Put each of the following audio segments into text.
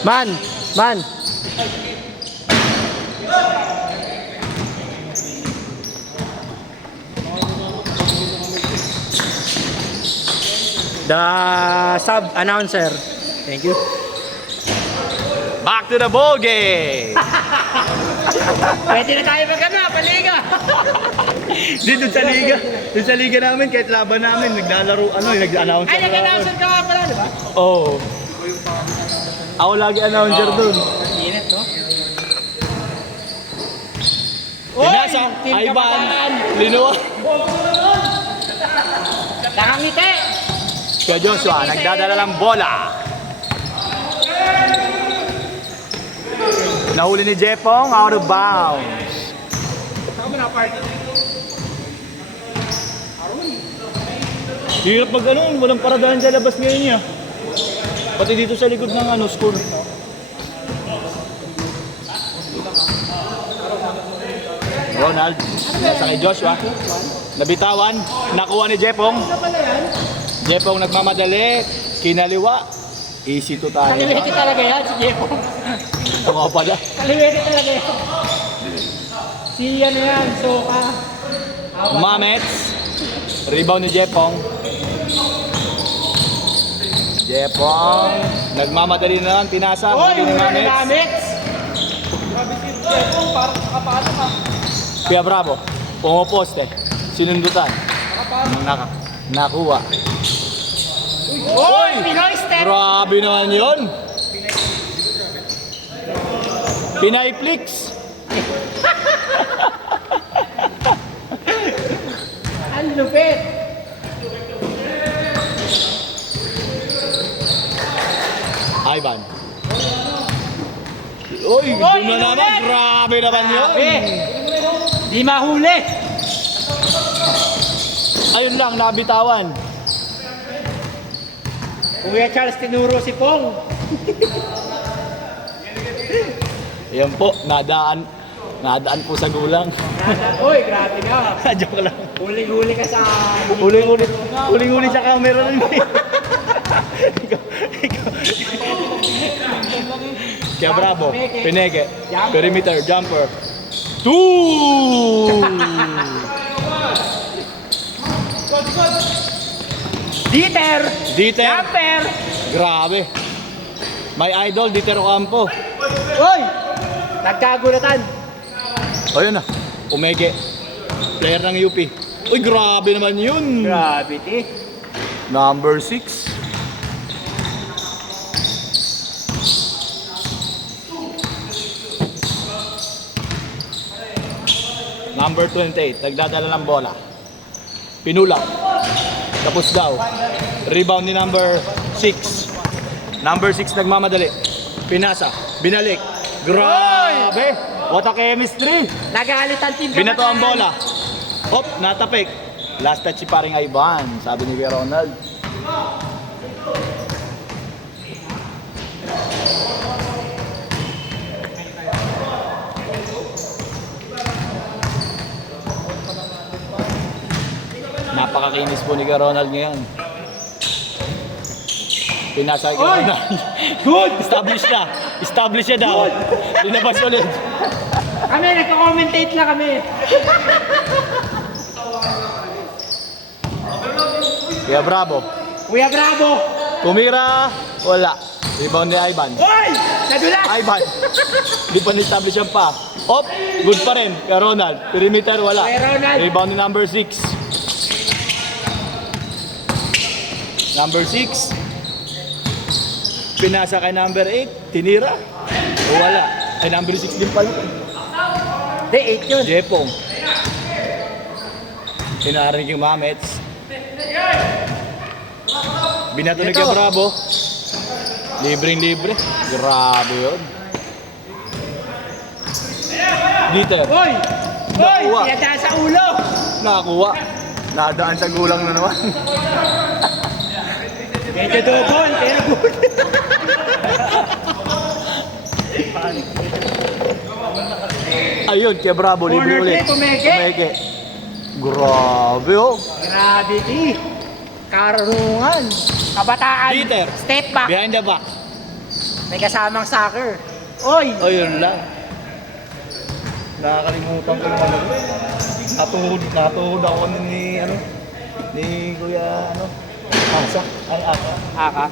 Man! Man! The sub-announcer. Thank you. Back to the ball game! Pwede na tayo paliga. Di, dun sa liga namin, kahit laban namin, naglalaro, nag-announcer. Ay, nag-announcer ka nga pala, di ba? Oo. Ako lagi announcer dun. Init, no? Pinasa, Team Ivan, Kabataan. Linoa. Nakangiti! Kaya Joshua, nagdadala ng bola. Nahuli ni Jepong, out of bounds. Hirap mag walang paradahan sa labas ngayon niya. Pati dito sa likod ng school. Ronald, nasa kay Joshua. Nabitawan, nakuha ni Jepong. Jepong nagmamadali, kinaliwa. Easy to tayo. Kaliwete talaga yan, si Jepo. Ako pala. Kaliwete talaga yan. Si ano yan, Soka. Mamets. Rebound ni Jepong. Jepong. Nagmamadali na lang, pinasa. Oy, Huli ni muna ni Mamets. Mamets. Pia Bravo. Pumoposte. Sinundutan. Nakuha. Oy, Pinoy step. Grabe naman yun. Pinayflix. Ang lupit. Ivan. Uy, doon na naman. Grabe naman yun. Di mahuli. Ayun lang, nabitawan. Kuya Charles, tinuro si Pong. Ayan po, nadaan po sa gulang. Uy, grabe ka. Joke lang. Huling-huli ka sa... Huling-huli sa camera nun. Kaya Bravo, Pineke, perimeter, jumper. 2! Dieter! Dieter. Jumper! Grabe. May idol, Dieter Ocampo. Uy! Nagkagulatan. Ayun na, Umege. Player ng UP. Uy, grabe naman yun. Grabe, ti. Number 6. Number 28, nagdadala ng bola. Pinulak. Tapos daw. Rebound ni number 6. Number 6 nagmamadali. Pinasa. Binalik. Grabe! What a chemistry! Nagalit ang team. Binato ang bola. Hop, natapik. Last touch si paring Ivan, sabi ni Kuya Ronald. Napakakinis po ni Kuya Ronald ngayon. Pinasa kay Kuya Ronald. Good! Establish siya daw. Linabas ulit. Kami, nagko-commentate lang kami. Kuya Bravo. Kuya Bravo! Kumira. Wala. Rebound ni Ivan. Uy! Nadulas! Ivan. Di pa na-establish yan pa. Op! Good pa rin. Kuya Ronald. Perimeter wala. Kuya Ronald. Rebound ni number 6. Number 6. Pinasa kay number 8. Tinira. O wala. Ay number 6 din pala. Hindi, 8 yun. Jepong. Tinarinig yung Mamets. Binato ni Kuya Bravo. Libreng-libre. Grabe yun. Dieter. Uy! Uy! Nakuha. Pinadaan sa ulo! Nakakuha. Nadaan sa gulang na naman. Medyo double, pero good. Ayun, Kuya Bravo. Libre Corner ulit. play, Pumeke. Grabe oh. Gravity. Karunungan. Kabataan. Dieter. Step back. Behind the back. May kasamang soccer. Oy! Ayun lang. Nakakalimutan ko yung ano. Natuhod ako ni Kuya, Asa. Ay, Aka. Aka.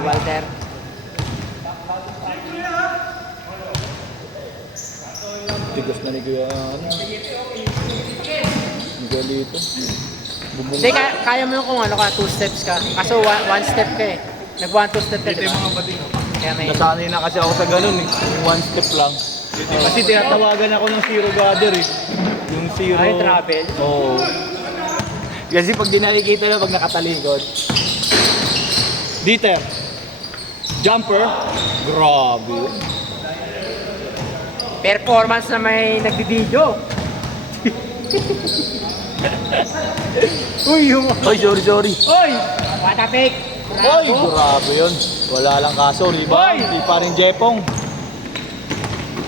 Walter. Tigas na ni Kuya, Miguelito. Hindi, kaya mo yung kung ano ka, 2 steps ka. Kaso 1 step ka eh. Nag 1-2 step ka, diba? Kaya may... Nasanay na kasi ako sa ganun eh. Yung 1 step lang. Kasi tinatawagan ako ng zero gather eh. Yung zero... Ay, travel? Oo. Kasi pag di nakikita na pag nakatalikod. Dieter. Jumper. Grabe. Performance na may nagbibideo. Uy, yung... Oy, sorry. Uy! What a fake! Oy, grabe yun. Wala lang kaso, di ba? Oy! Di pa rin Jepong.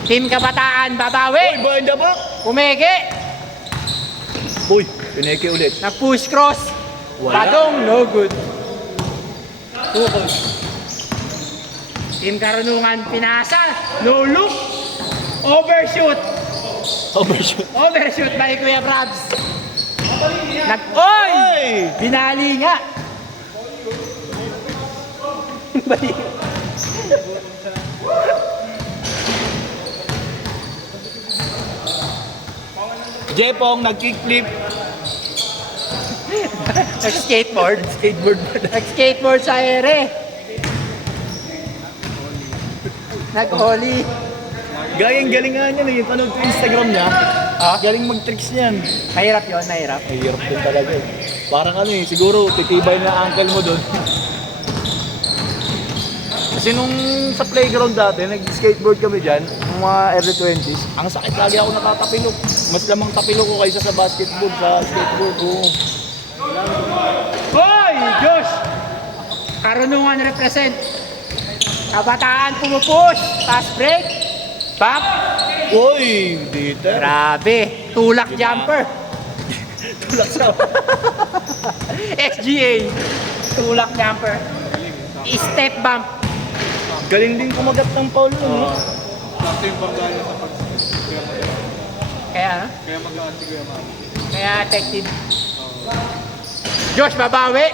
Team Kabataan, babawi! behind the back. Kumege! Uy, pineke ulit. Nag-push cross. Wala. Padong, no good. Tukol. Team Karunungan, pinasa. No look. Overshoot. Overshoot. Overshoot by Kuya Brabs. Oy! Oy! Binali nga. Bali. Jepong, nag-kickflip. Nag-skateboard. Skateboard. Nag-skateboard sa ere. Nag-ollie. Galing nga niya, yung panood ko Instagram niya. Ah? Galing mag-tricks niyan. Mahirap yun, mahirap. Ay, hirap din talaga eh. Parang siguro titibay na ankle mo doon. Kasi nung sa playground dati, nag-skateboard kami dyan, nung mga early 20s, ang sakit lagi ako natatapilok. Mas lamang tapilok ko kaysa sa basketball, sa skateboard. Oo. Hoy! Josh! Karunungan represent. Kabataan pumupush. Pass break. Pop. Uy, Dieter. Grabe. Tulak jumper. Tulak sa... SGA. Tulak jumper. Step bump. Galing din kumagat ng foul nun, no? Kaya, kaya effective. Josh, babawi.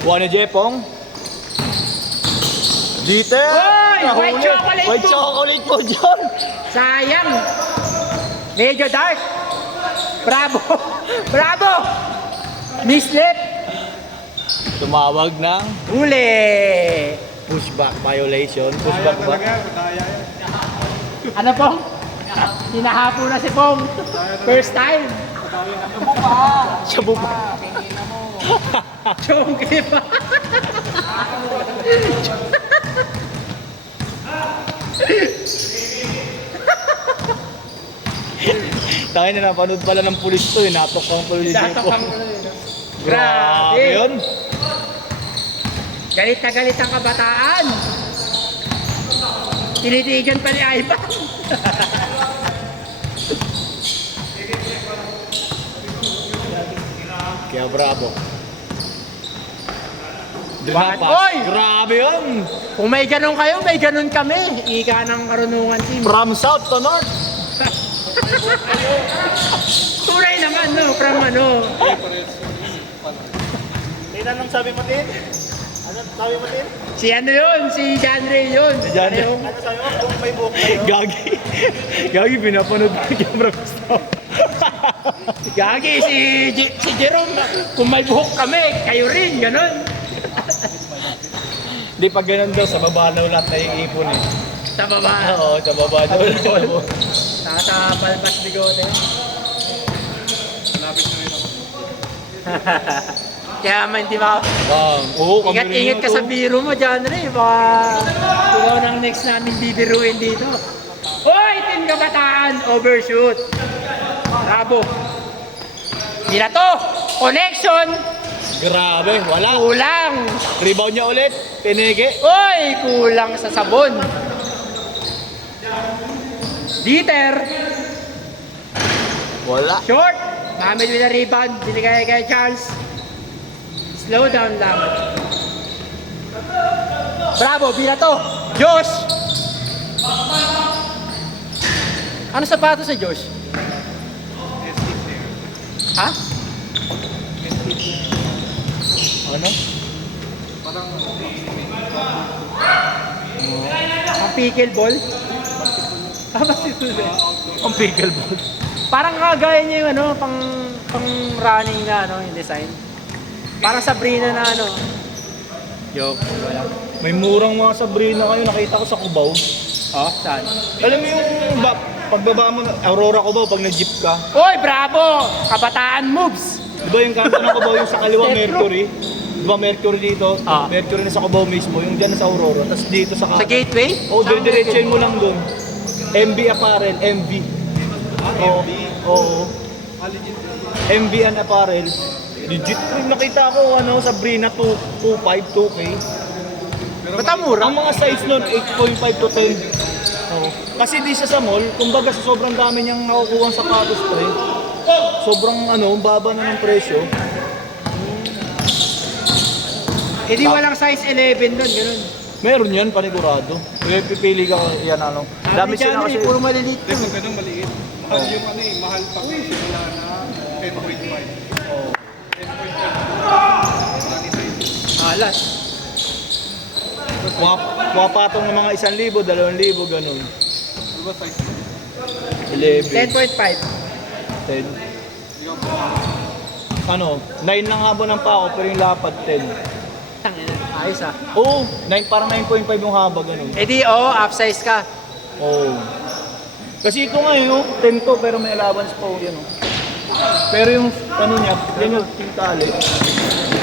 Kuha ni Jepong. Dieter! Oy! Nahuli. White chocolate White po. chocolate po dyan! Sayang. Medyo dark. Bravo. Bravo. Mislip. Tumawag ng Huli. pushback violation. Pushback ba? Ano pong? Hinahapo na si Pong. First time. Siya bumaba. Chongke pa. Tayo na napanood pala ng pulis to eh. Natok ang pulis Datok ko. ang Grabe Grabe. yun. Galit na galit ang kabataan. Tinitigan pa ni Ivan. Kaya bravo. Doon na Bakit? pass. Oy! Grabe yun. Kung may ganun kayo, may ganun kami. Ika ng karunungan team. From south to north. Turay naman, no? From ano? Tingnan ang sabi mo din. Ano sabi mo din? Si ano yun? Si John Ray yun. Si John Ray. Parehong- Ano sabi mo? Kung may buhok kayo. Gagi. Gagi, pinapanood ko yung camera gusto. Gagi, si Jerome, kung may buhok kami, kayo rin, ganun. Hindi, pag ganun daw, sa baba daw lahat na yung ipon eh. Sa baba. Oo, sa baba daw. Sa palpas bigote. Kaya man, di ba? Oo, kami rin Ingat-ingat yun ka to. sa biro mo, John Ray. Baka ikaw nang next namin bibiruin dito. Hoy, team kabataan, overshoot. Bravo. Mira to, connection, Grabe, wala. kulang. Rebound niya ulit. Pinege. Hoy, kulang sa sabon. Dieter, Wala. short. Mohamed with a rebound, binigay kay Charles. Slow down lang. Bravo, Binato. Josh. Ano sapatos ni Josh? Ha? Ano? Ang pickleball? Ang pickleball. Parang kagaya niya yung ano, pang running na ano, yung design. Parang Sabrina na ano. Joke, wala. May murang mga Sabrina kayo, nakita ko sa Cubao. Oh, saan? Alam mo yung pagbaba mo, Aurora Cubao, pag nag-jeep ka. Oy, bravo! Kabataan moves! Di ba yung kanto ng Cubao yung sa kaliwa Mercury? Di ba Mercury dito? Ah. Mercury na sa Cubao mismo, yung dyan na sa Aurora. Tapos dito sa Sa gateway? Oo, diretso mo lang doon. MV Apparel, MV. Oo. Oo. MV and Apparel. Legit rin nakita ko ano, Sabrina 2.5, 2K. Ba't ang mura? Ang mga size nun, 8.5 to 10. Oo. Kasi di siya sa mall, kumbaga sa sobrang dami niyang nakukuha sa sapatos pre. Sobrang ano, baba na ng presyo. Eh di walang size 11 doon, ganun. Meron yan, panigurado. Kaya pipili ka yan ano. Dami sila kasi. puro maliliit yun. Ganun maliit. Mahal yung ano eh, mahal pag simula na 10.5. Alas. Wapatong ng mga 1,000, 2,000, ganun. Ano ba size? 11, 10.5. 10. Ano, 9 lang haba ng pako pero yung lapad 10. Tangina, ayos ah. Oo, 9, parang 9.5 yung haba, ganun. Eh di, upsize ka. Oo. Kasi ito nga yun, 10 to pero may allowance pa yan. Pero yung ano niya, yan yung tali.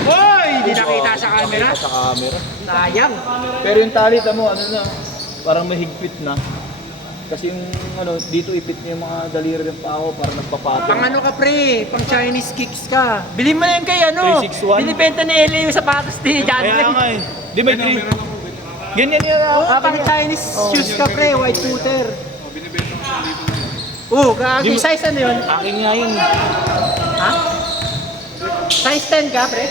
Hoy! Di nakita sa camera. Nakita sa camera. Sayang. Pero yung tali, tamo, ano na, parang mahigpit na. Kasi yung ano, dito ipit niya yung mga daliri ng pako para nagpapatong. Pang ano ka pre, pang Chinese kicks ka. Bili mo na yun kay ano. 361? Binibenta ni Eli yung sapatos ni John Kaya Ray. nga eh. Di ba yung ganyan yan Oo, pang Chinese shoes ka pre, white footer. Oo, kagi. Di mo- Size ano yun? Akin nga yun. Ha? Size 10 ka pre?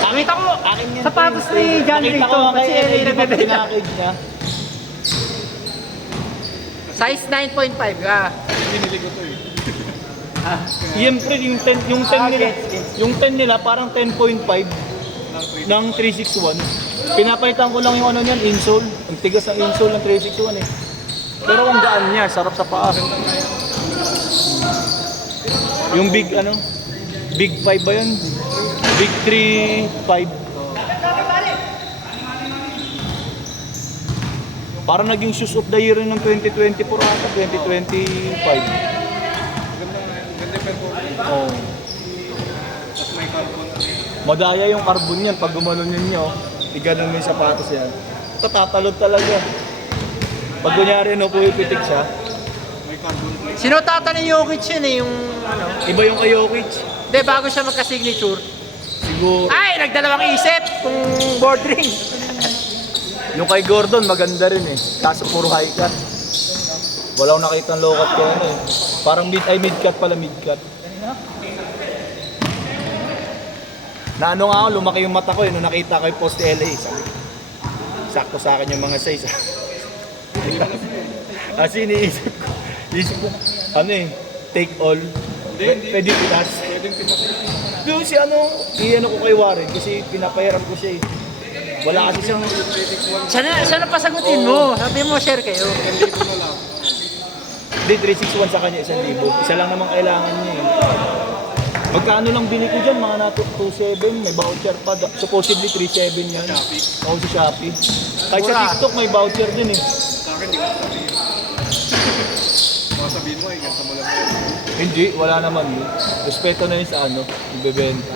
Nakita ko, Akin yan. sapatos ni John Ray Nakita to. ko nga Kasi kay Eli Eli, di ba nagbebenta. pinakage niya? Size 9.5 ka. Binili ko to eh. Ah. Yan pre, yung 10 nila. Gets. Yung 10 nila parang 10.5 ng 361. Pinapalitan ko lang yung ano niyan, insole. Ang tigas ng insole ng 361 eh. Pero ang gaan niya, sarap sa paa. Yung big ano? Big 5 ba yun? Big 3.5. Parang naging shoes of the year ng 2024 ata, 2025. Ganda yung performance. Oh. Tapos may carbon. Madaya yung carbon niyan pag gumanon yun nyo, iganon mo yung sapatos yan. Tatalog talaga. Pag kunyari no, pumipitik siya, May carbon plate. Sino tata ni Jokic yun eh, yung ano. iba yung kay Jokic. Hindi, bago siya magka-signature. Siguro. Ay, nagdalawang isip kung board ring. Yung kay Gordon, maganda rin eh. Kaso puro high cut. Wala akong nakita ng low cut ko ano eh. Parang mid cut pala, mid cut. Na ano nga ako, lumaki yung mata ko eh, nung nakita ko yung post LA. Sabi ko, sakto sa akin yung mga size. Kasi iniisip ko, ano eh, take all. Pwede pitas. Pwedeng pinasin. Doon si ano, i-ano ko kay Warren kasi pinapahiram ko siya eh. Wala kasi siyang, Sana pasagutin mo. Sabi mo, share kayo. hindi 361 sa kanya, 1,000. Isa lang naman kailangan niya eh. Magkano lang bili ko dyan, mga na 2.7, may voucher pa. Supposedly 3.7 yan. Oo, sa Shopee. Kahit sa Mura. TikTok may voucher din eh. Sa akin, di ko sabihin. Mga sabihin mo, ganito mo lang. Hindi, wala naman yun. Respeto na yun sa ano, ibebenta.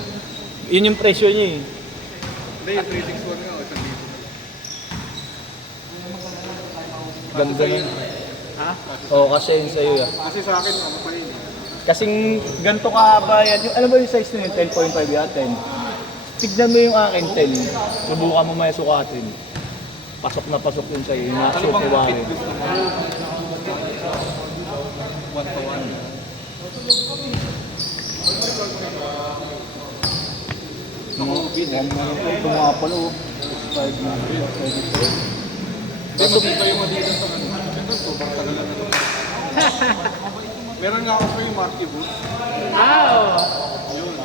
Yun yung presyo niya eh. Hindi, yung 361 nga, 1,000. Ganda nun. Ha? Oo, kasi yun sa'yo yan. Kasi sa akin, ano pa yun eh. Kasing ganito kahaba yan. Yung, alam mo yung size na yun, 10.5 yan, 10. Tignan mo yung akin, 10. Subukan mo may sukatin. Pasok na pasok yun sa'yo. Yung Ano nasuot bang ni Warren. fit gusto mo? 1 to 1. Mga pala oh. na. Hindi, mag-iba yung Adidas sa ano. Ito, sobrang tagal na ito. Meron nga ako pa yung Marky Boots. Ah, Yun.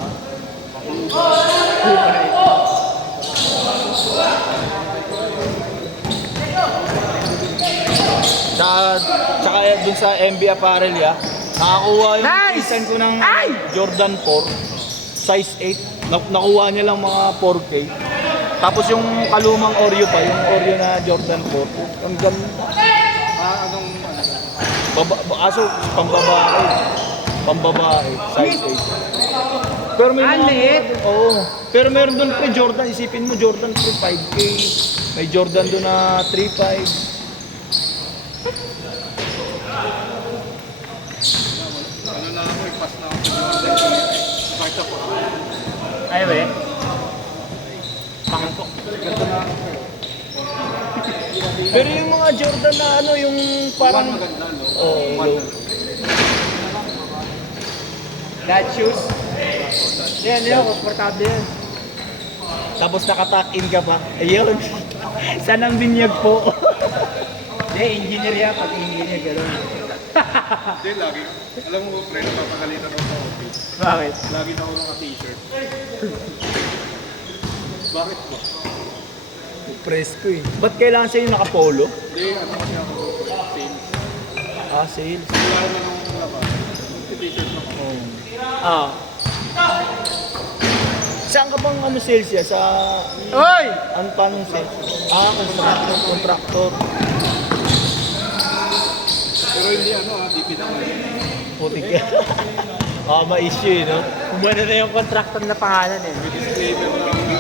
Tsaka dun sa MB Apparel nakakuha yung Nice! pinsan ko ng Ay! Jordan 4, size 8. Nakuha niya lang mga 4K. Tapos yung kalumang Oreo pa, yung Oreo na Jordan 4. Ang ganda. Anong ano? Aso, pambabae. Pambabae, size 8. Pero may Ang liit. Oo. Pero meron doon pre Jordan, isipin mo Jordan pre 5K. May Jordan doon na 3.5. Ano na ako, i-pass na ako sa Jordan. Kahit ako. ay we. Pangko. Ganda na ako. Pero yung mga Jordan na ano, yung parang One maganda, no? oh, One. Dad shoes. Yan, komportable yan. tapos nakatuck in ka pa. Ayun. Saan ang binyag po? Hindi, engineer yan. Pag engineer, gano'n. Hindi, lagi. Alam mo, pre, napapagalitan ako sa office. Bakit? Lagi na ako naka-t-shirt. Bakit ba? Presko eh. Ba't kailangan siya yung nakapolo? Hindi, ano kasi ako, sales. Sales. Wala na nung labas. T-shirt lang ako. Ah. Saan ka bang ano sales ya? Sa... Oy! Ano paano sales? Contractor. Pero hindi di pinakain. Putik ka. Ma-issue no? Kumana na yung contractor na pangalan eh. May disclaimer na ako na.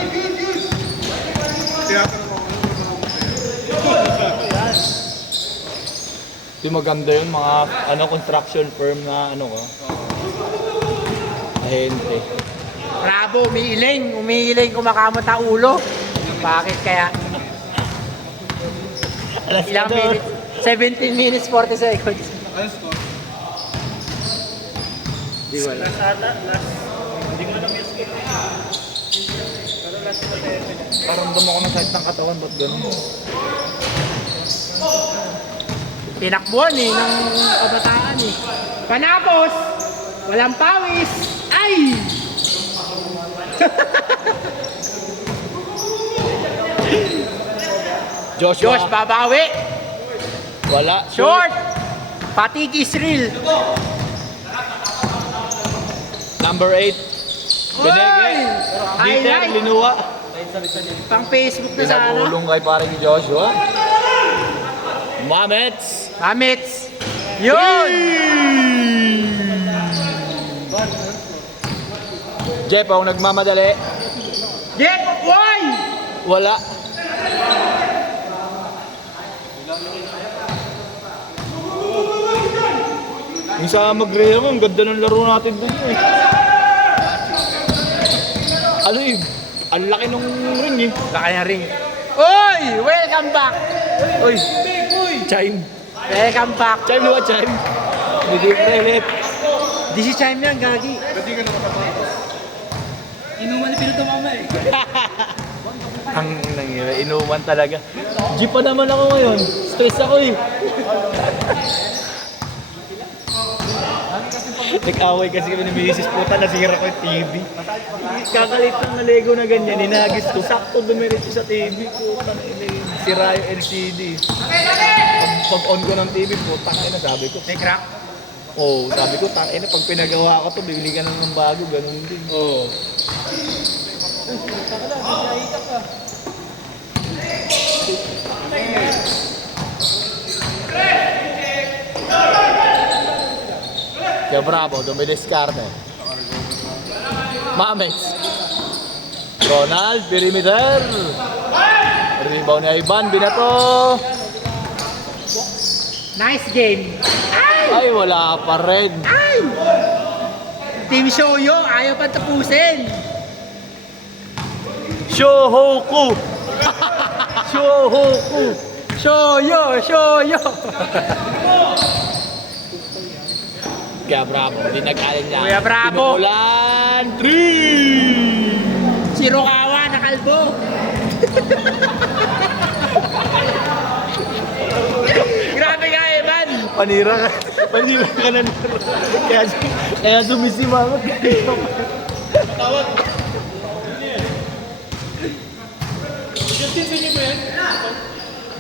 Tinatanong ako Di maganda yun, mga construction firm na ano ko. Ahente. Bravo, umiiling kumakamot ang ulo. Bakit kaya? Ilang minutes? 17 minutes, 40 seconds. Ano score? Di wala. Hindi ko alam yung score. Parang damo ako ng sakit ng katawan, ba't ganun? Tinakbuhan ng kabataan eh. Panapos! Walang pawis! Ay! Joshua. Josh, babawi! Wala. Short! Patig is real! Number 8. Benege. Oy! Dieter Highlight! Linua. Pang Facebook na sana. Pinagulong kay paring Joshua. Mamets. Mamits! Yun! Jeff, ako nagmamadali. Get! Why? Wala. Yung sa Magrea mo, ang ganda ng laro natin dun eh. Ano eh, ang laki nung ring eh. Laki ng ring. Oy! Welcome back! Uy, Chime. Welcome back! Chime luwa, Chime. Hindi prelet. Di si Chime yan, gagi. Ba't di ka nakatapos? Inuman na pinuto mama eh. Ang nangyari, inuman talaga. Jeep pa naman ako ngayon. Stress ako eh. Nag-away kasi kami ni Mrs. Puta, nasira ko yung TV. Kakalit lang na Lego na ganyan, inagis ko. Sakto dumiretso sa TV. Puta na sira yung LCD. Pag-on ko ng TV, puta na sabi ko. May crack? Oh, sabi ko, tangina, pag pinagawa ko to, bibili ka ng bago, ganun din. Oo. Kaya bravo, dumidiskarte. Mamets. Ronald, perimeter. Rebound ni Ivan, binato. Nice game. Ay, wala pa rin. Ay! Team Shoyo, ayaw pa tapusin. Shohoku! Shohoku! Shoyo! Kaya bravo, di nag-alin lang. Kuya Bravo. Pinukulan, 3! Si Rokawa na kalbo. Grabe ka, Evan! Panira ka na. Kaya sumisimangot.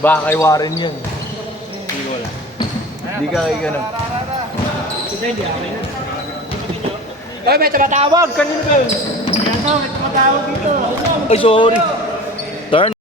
Baka kay Warren yan. Hindi ko wala. Hindi ka kay ganun. Ay, may tumatawag! Kanino ba yun? Ay, sorry. Turn.